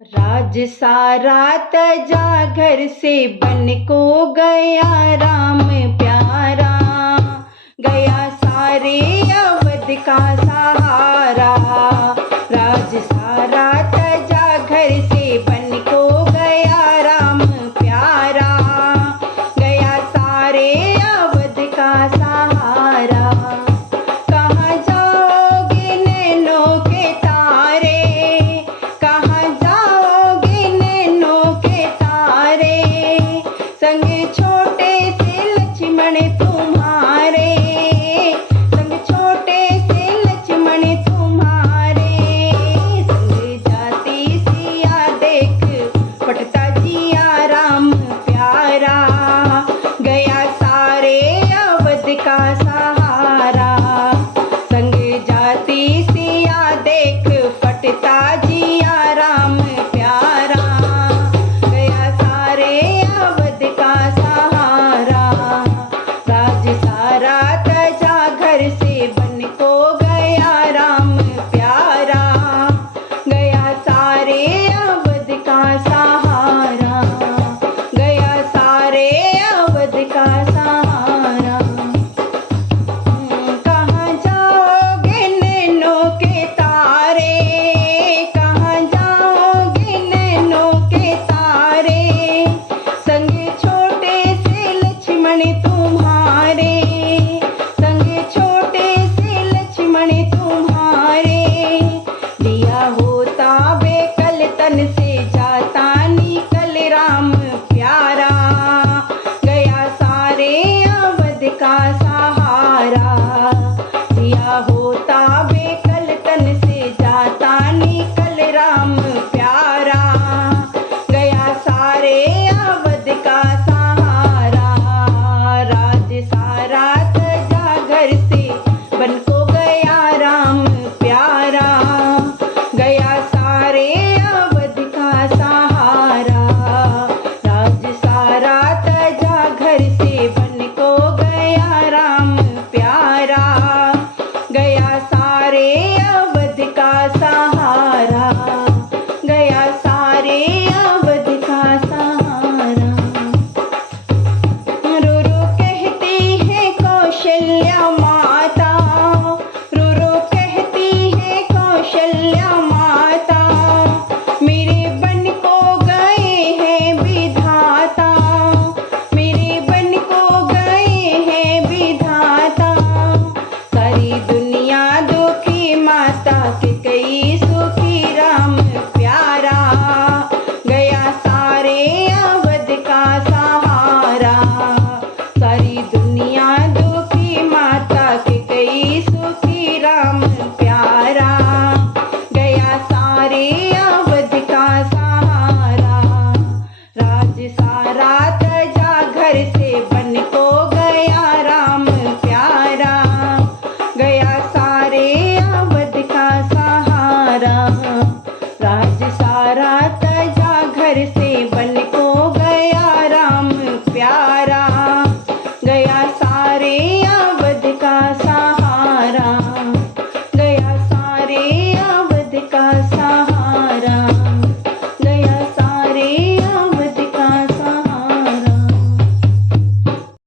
राज सारा तजा घर से बन को गया राम प्यारा, गया सारे अवध का सहारा। राज सारा तजा घर से बन को गया राम प्यारा, गया सारे अवध का सहारा। कहाँ जाओगे नैनों के तारे, कहाँ जाओगे नैनों के तारे, संग छोटे से लक्ष्मण तुम्हारे, संग छोटे से लक्ष्मण तुम्हारे। संग जाती सिया देख फटता जिया राम प्यारा, गया सारे अवध का सहारा। संग जाती सिया देख फटता जिया राम प्यारा, गया सारे अवध का सहारा। राज सारा तजा घर से बन को गया राम प्यारा, गया सारे अवध का सहारा, गया सारे अवध का सहारा। कहाँ जाओगे नैनों के तारे, कहाँ जाओगे नैनों के तारे, संग छोटे से लक्ष्मण तुम्हारे, संग छोटे से लक्ष्मण तुम्हारे। दिया होता बेकल तन से